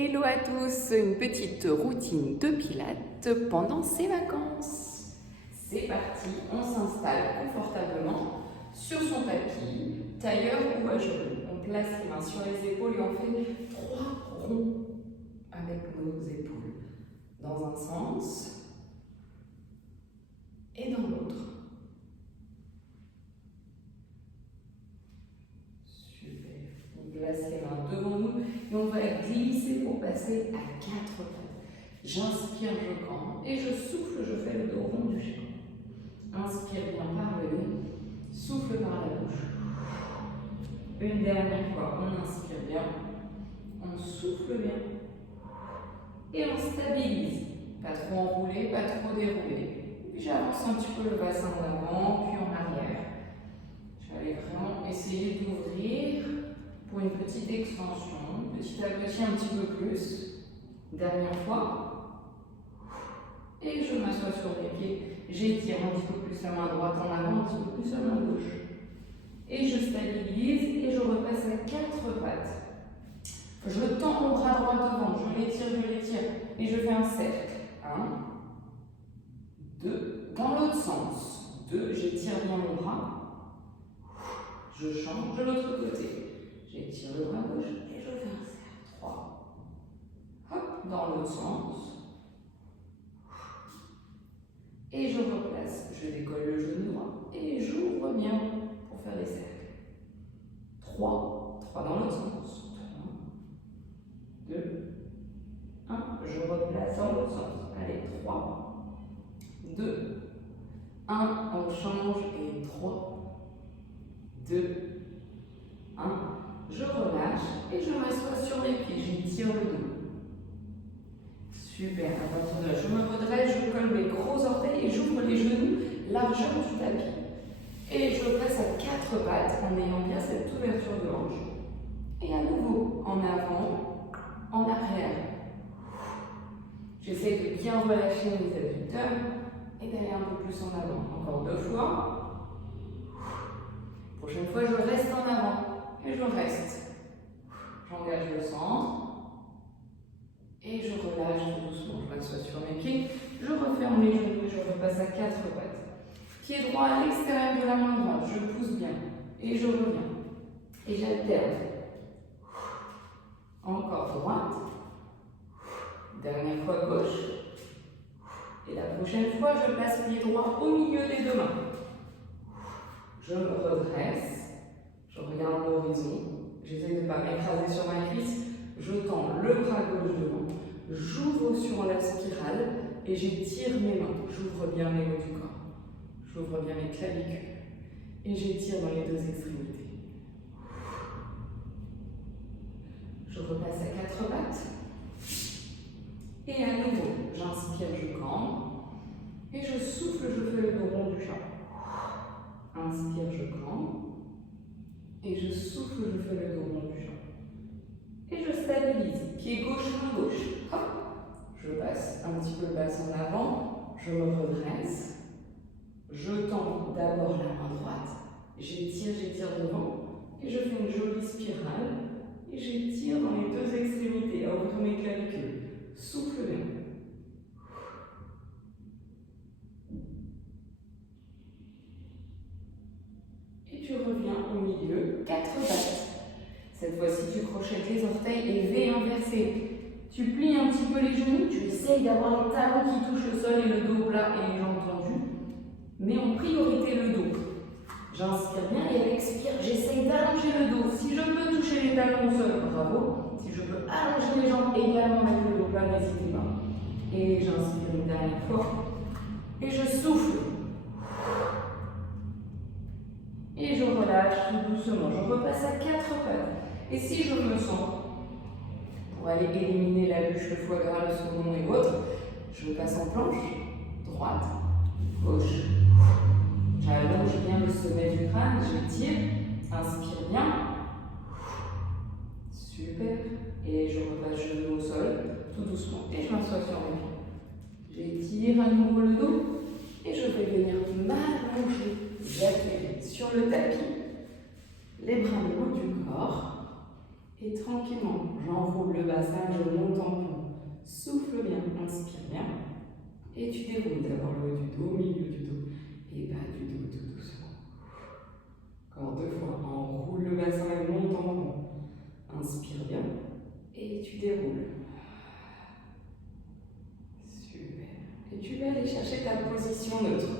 Hello à tous, une petite routine de pilates pendant ces vacances. C'est parti, on s'installe confortablement sur son tapis, tailleur ou à genoux. On place les mains sur les épaules et on fait 3 ronds avec nos épaules. Dans un sens et dans l'autre. Place les mains devant nous et on va glisser pour passer à 4 pattes. J'inspire, je campe et je souffle, je fais le dos rond du chien. Inspire bien par le nez, souffle par la bouche. Une dernière fois, on inspire bien, on souffle bien et on stabilise. Pas trop enroulé, pas trop déroulé. Puis j'avance un petit peu le bassin en avant, puis en arrière. Je vais aller vraiment essayer d'ouvrir pour une petite extension, petit à petit un petit peu plus. Dernière fois. Et je m'assois sur mes pieds. J'étire un petit peu plus la main droite en avant, un petit peu plus la main gauche. Et je stabilise et je repasse à 4 pattes. Je tends mon bras droit devant, je l'étire, et je fais un cercle. 1, 2, dans l'autre sens. 2, j'étire bien mon bras. Je change de l'autre côté. J'étire le bras gauche et je fais un cercle. 3. Hop, dans l'autre sens. Et je replace. Je décolle le genou droit et j'ouvre bien pour faire les cercles. 3. 3 dans l'autre sens. 3. 2. 1. Je replace dans l'autre sens. Allez, 3. 2. 1. On change et 3. 2. 1. Je relâche et je m'assois sur mes pieds, j'étire le dos. Super, à partir de là, je me redresse, je colle mes gros orteils et j'ouvre les genoux, largeur du tapis. Et je passe à 4 pattes en ayant bien cette ouverture de hanche. Et à nouveau, en avant, en arrière. J'essaie de bien relâcher mes adducteurs et d'aller un peu plus en avant. Encore 2 fois. Prochaine fois, je reste en avant. Et je reste. J'engage le centre. Et je relâche tout doucement. Je m'assois sur mes pieds. Je referme les genoux et je repasse à 4 pattes. Pied droit à l'extérieur de la main droite. Je pousse bien. Et je reviens. Et j'alterne. Encore droite. Dernière fois gauche. Et la prochaine fois, je place pied droit au milieu des 2 mains. Je me redresse. Je regarde l'horizon, j'essaie de ne pas m'écraser sur ma cuisse, je tends le bras gauche devant, j'ouvre sur la spirale et j'étire mes mains. J'ouvre bien les hauts du corps, j'ouvre bien mes clavicules et j'étire dans les 2 extrémités. Je repasse à 4 pattes et à nouveau, j'inspire, je campe et je souffle, je fais le dos rond du chat. Inspire, je campe. Et je souffle, je fais le dos rond du champ. Et je stabilise. Pied gauche, main gauche. Hop. Je passe un petit peu le bassin en avant. Je me redresse. Je tends d'abord la main droite. J'étire devant. Et je fais une jolie spirale. Et j'étire dans les 2 extrémités à ouvrir mes clavicules. Souffle bien. Tu reviens au milieu, 4 pattes. Cette fois-ci, tu crochettes les orteils et V inversé. Tu plies un petit peu les genoux, tu essayes d'avoir les talons qui touchent le sol et le dos plat et les jambes tendues, mais en priorité le dos. J'inspire bien et à l'expire, j'essaye d'allonger le dos. Si je peux toucher les talons au sol, bravo. Si je peux allonger les jambes également avec le dos plat, n'hésitez pas. Et j'inspire une dernière fois. Et je souffle. Et je relâche tout doucement. Je repasse à 4 pattes. Et si je me sens, pour aller éliminer la bûche, le foie gras, le saumon et autres, je passe en planche, droite, gauche. J'allonge bien le sommet du crâne, j'étire, inspire bien. Super. Et je repasse genou au sol, tout doucement. Et je m'assois sur mes pieds. J'étire à nouveau le dos. Et je vais venir m'allonger. J'appuie sur le tapis, les bras le haut du corps et tranquillement, j'enroule le bassin, je monte Et tu déroules d'abord le haut du dos, milieu du dos et bas du dos tout doucement. Encore 2 fois. Enroule le bassin et monte en rond. Inspire bien et tu déroules. Super. Et tu vas aller chercher ta position neutre.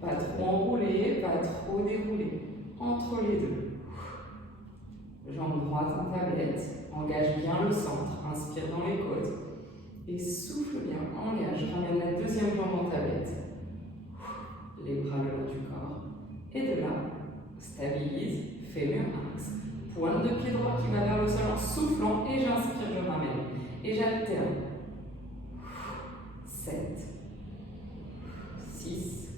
Pas trop enroulé, pas trop déroulé. Entre les deux. Jambe droite en tablette. Engage bien le centre. Inspire dans les côtes. Et souffle bien. Engage. Ramène la deuxième jambe en tablette. Les bras le long du corps. Et de là, stabilise. Fémur axe. Pointe de pied droit qui va vers le sol en soufflant. Et j'inspire, je ramène. Et j'alterne. 7, 6,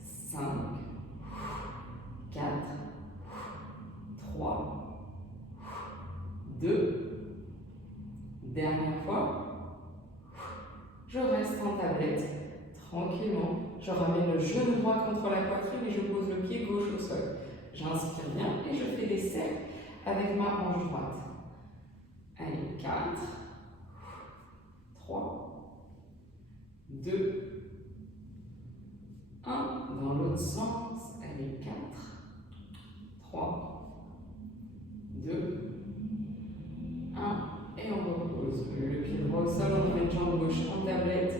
5, 4, 3, 2, dernière fois, je reste en tablette, tranquillement, je ramène le genou droit contre la poitrine et je pose le pied gauche au sol. J'inspire bien et je fais des cercles avec ma hanche droite. Allez, 4, 3, 2, 1, dans l'autre sens, allez, 4, 3, 2, 1, et on repose. Le pied droit au sol, on met une jambe gauche en tablette,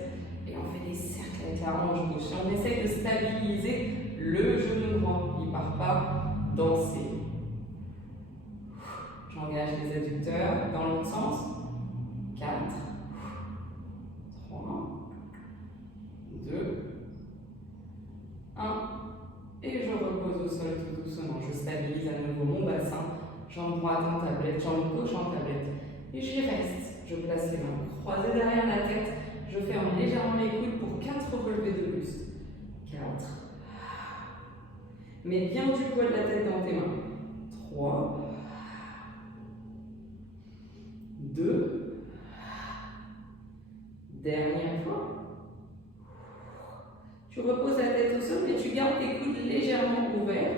et on fait des cercles avec la hanche gauche. Et on essaye de stabiliser le genou droit, il ne part pas danser. J'engage les adducteurs dans l'autre sens, 4, 3, 2, 1, et je repose au sol tout doucement. Je stabilise à nouveau mon bassin, jambe droite en tablette, jambe gauche en tablette, et j'y reste. Je place les mains croisées derrière la tête, je ferme légèrement les coudes pour 4 relevés de buste. 4, mets bien du poids de la tête dans tes mains. 3, 2, dernière fois. Tu reposes la tête au sol, mais tu gardes tes coudes légèrement ouverts,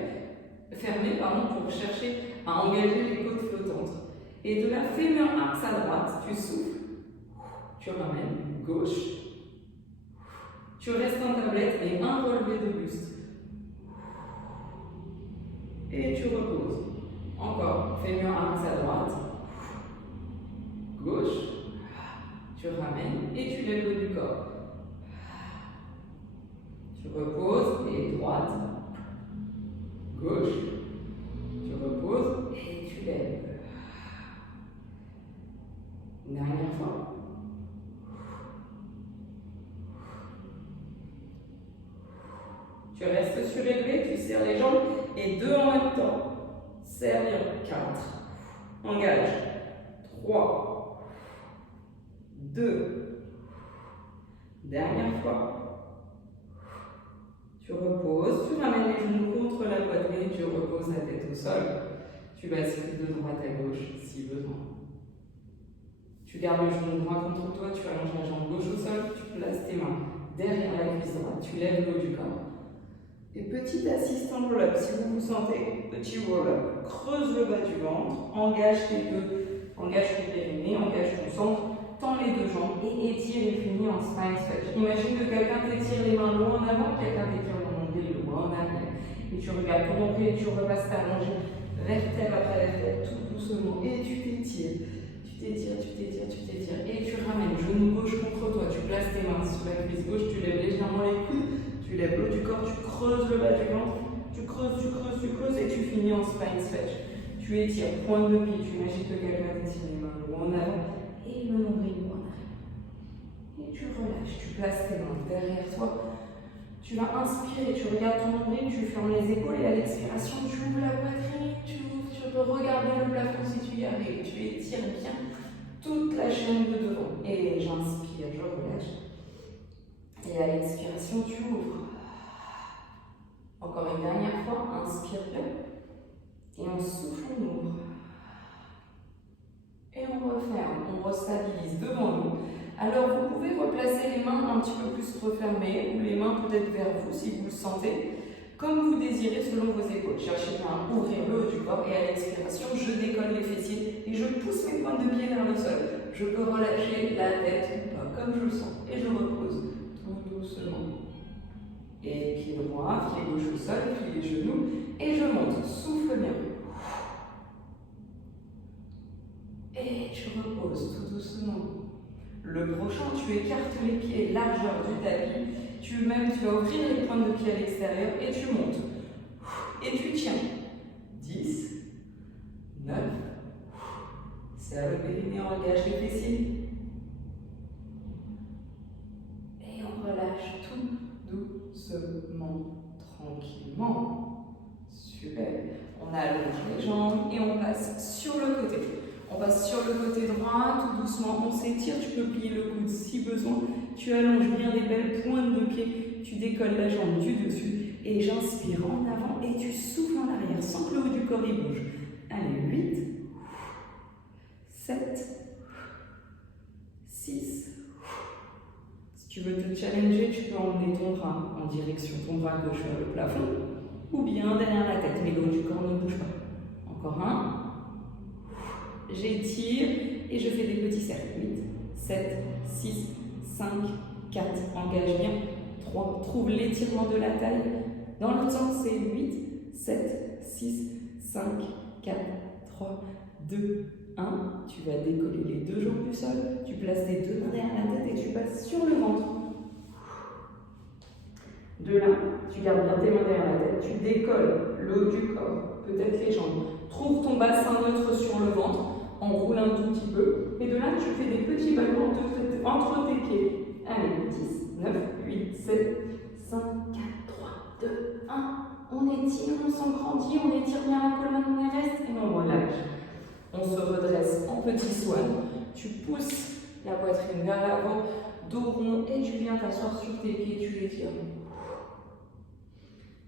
fermés, pour chercher à engager les côtes flottantes. Et de là, fémur axe à droite, tu souffles, tu ramènes, gauche, tu restes en tablette et un relevé de buste. Et tu reposes. Encore, fémur axe à droite, gauche, tu ramènes et tu lèves le haut du corps. Tu reposes et droite, gauche, tu reposes et tu lèves. Dernière fois. Tu restes surélevé, tu serres les jambes et 2 en même temps. Serre bien. 4. Engage. 3. 2. Dernière fois. Tu reposes, tu ramènes les genoux contre la poitrine, tu reposes la tête au sol. Tu bascules de droite à gauche si besoin. Tu gardes le genou droit contre toi, tu allonges la jambe gauche au sol, tu places tes mains derrière la cuisse droite, tu lèves le haut du corps. Et petit assistant roll-up, si vous vous sentez, petit roll-up. Creuse le bas du ventre, engage tes deux, engage ton périnée, engage ton centre, tends les deux jambes et étire et finis en spine stretch. Imagine que quelqu'un t'étire les mains loin en avant, quelqu'un t'étire le nombril loin en arrière. Et tu regardes ton nombril et tu repasses ta longe vertèbre après vertèbre, tout doucement. Et tu t'étires. Tu t'étires et tu ramènes genou gauche contre toi, tu places tes mains sous la cuisse gauche, tu lèves légèrement les coudes, tu lèves l'eau du corps, tu creuses le bas du ventre, tu creuses et tu finis en spine stretch. Tu étires, pointe de pied, tu imagines que quelqu'un t'étire les mains loin en avant et le nombril loin en arrière. Et tu relâches, tu places tes mains derrière toi, tu vas inspirer, tu regardes ton nombril, tu fermes les épaules et à l'expiration, tu ouvres la poitrine, tu peux regarder le plafond si tu y arrives, tu étires bien toute la chaîne de devant. Et j'inspire, je relâche. Et à l'expiration, tu ouvres. Encore une dernière fois, inspire bien. Et on souffle, on ouvre. Et on referme, on restabilise devant nous. Alors vous pouvez replacer les mains un petit peu plus refermées, ou les mains peut-être vers vous si vous le sentez. Comme vous désirez selon vos épaules. Cherchez bien à ouvrir le haut du corps et à l'expiration, je décolle les fessiers et je pousse mes pointes de pied vers le sol. Je peux relâcher la tête ou pas, comme je le sens. Et je repose tout doucement. Et pied droit, pied gauche au sol, plie les genoux. Et je monte. Souffle bien. Et tu reposes tout doucement. Le prochain, tu écartes les pieds, largeur du tapis. Tu vas ouvrir les pointes de pied à l'extérieur et tu montes. Et tu tiens. 10, 9, serre le périnée, engage les fessiers. Et on relâche tout doucement, tranquillement. Super. On allonge les jambes et on passe sur le côté. On passe sur le côté droit, tout doucement, on s'étire, tu peux plier le coude si besoin. Tu allonges bien les belles pointes de pied, tu décolles la jambe du dessus. Et j'inspire en avant et tu souffles en arrière sans que le haut du corps y bouge. Allez, 8, 7, 6. Si tu veux te challenger, tu peux emmener ton bras en direction, ton bras gauche vers le plafond, ou bien derrière la tête, mais le haut du corps ne bouge pas. Encore un. J'étire et je fais des petits cercles. 8, 7, 6, 5, 4. Engage bien. 3. Trouve l'étirement de la taille. Dans l'autre sens, c'est 8, 7, 6, 5, 4, 3, 2, 1. Tu vas décoller les deux jambes du sol. Tu places les deux mains derrière la tête et tu passes sur le ventre. De là, tu gardes bien tes mains derrière la tête. Tu décolles le haut du corps, peut-être les jambes. Trouve ton bassin neutre sur le ventre. Enroule un tout petit peu. Et de là, tu fais des petits ballons entre tes pieds. Allez, 10, 9, 8, 7, 5, 4, 3, 2, 1. On étire, on s'agrandit, on étire bien la colonne, on reste et on relâche. On se redresse en petit swan. Tu pousses la poitrine vers l'avant, dos rond, et tu viens t'asseoir sur tes pieds, tu les tires.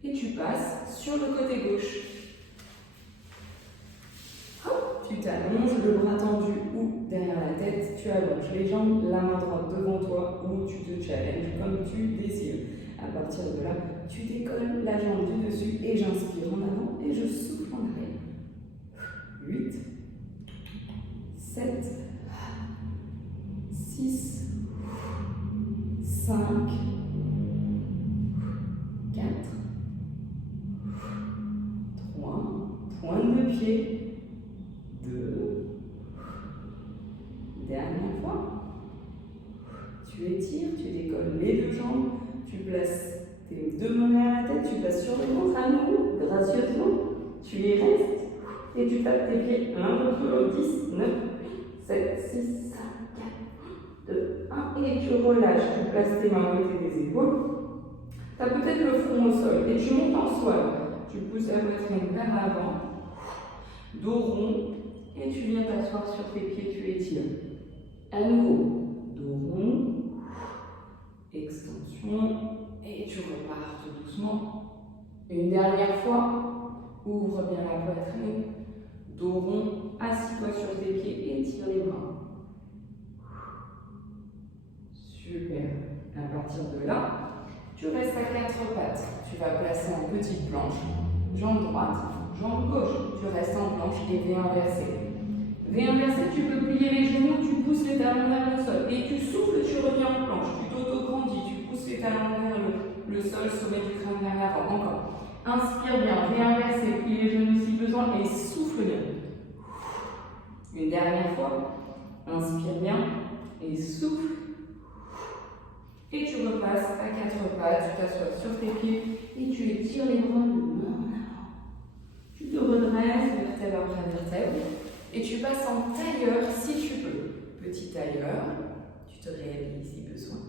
Et tu passes sur le côté gauche. Hop, tu t'allonges, le bras tendu ou derrière la tête, tu allonges les jambes, la main droite devant toi ou tu te challenges comme tu désires. À partir de là, tu décolles la jambe du dessus et j'inspire en avant et je souffle en arrière. 8, 7, 6, 5, 4, 3, pointe de pied, 2, dernière fois. Tu étires, tu décolles les deux jambes, tu places tes deux mains à la tête, tu passes sur le ventre à nouveau, gracieusement, tu y restes et tu tapes tes pieds l'un contre l'autre. 10, 9, 7, 6, 5, 4, 2, 1 et tu relâches, tu places tes mains à côté des épaules. Tu as peut-être le front au sol et tu montes en swan. Tu pousses la poitrine vers l'avant, dos rond et tu viens t'asseoir sur tes pieds, tu étires. À nouveau, dos rond, extension et tu repars tout doucement. Une dernière fois, ouvre bien la poitrine, dos rond, assis-toi sur tes pieds et tire les bras. Super. À partir de là, tu restes à quatre pattes. Tu vas placer en petite planche, jambe droite, jambe gauche. Tu restes en planche et V inversé. V inversé, tu peux plier les genoux, tu pousses les talons vers le sol. Et tu souffles, tu reviens en planche. Tu t'auto-grandis, tu pousses les talons vers le sol, sommet du crâne vers l'avant. Encore. Inspire bien, V inversé, plie les genoux si besoin et souffle bien. Une dernière fois. Inspire bien et souffle. Et tu repasses à quatre pattes, tu t'assois sur tes pieds et tu étires les bras le long en avant. Tu te redresses, vertèbre après vertèbre, et tu passes en tailleur si tu peux. Petit tailleur, tu te réhabilles si besoin.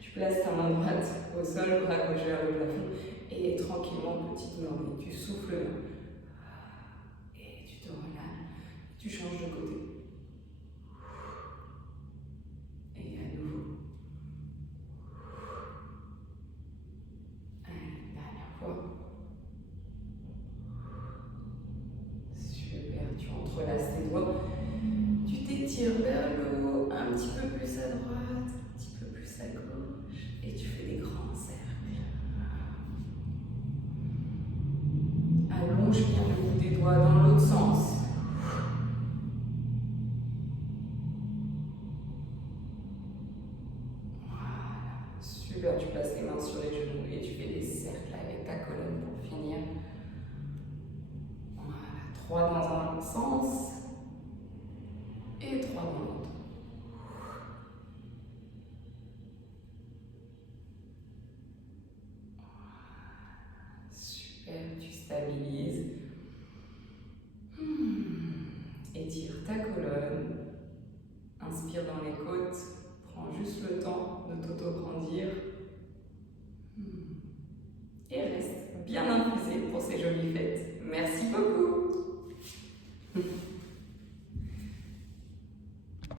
Tu places ta main droite au sol, bras gauche vers le plafond, et tranquillement, petite normée, tu souffles là. Et tu te relâches, tu changes de côté. Et à nouveau. Super, tu entrelaces tes doigts, tu t'étires vers le haut, un petit peu plus à droite, un petit peu plus à gauche, et tu fais des grands cercles. Allonge bien le bout des doigts dans l'autre sens. Voilà, super. Super, tu places les mains sur les genoux et tu fais des cercles avec ta colonne pour finir. Voilà, 3 dans un sens et 3 dans l'autre. Super, tu stabilises.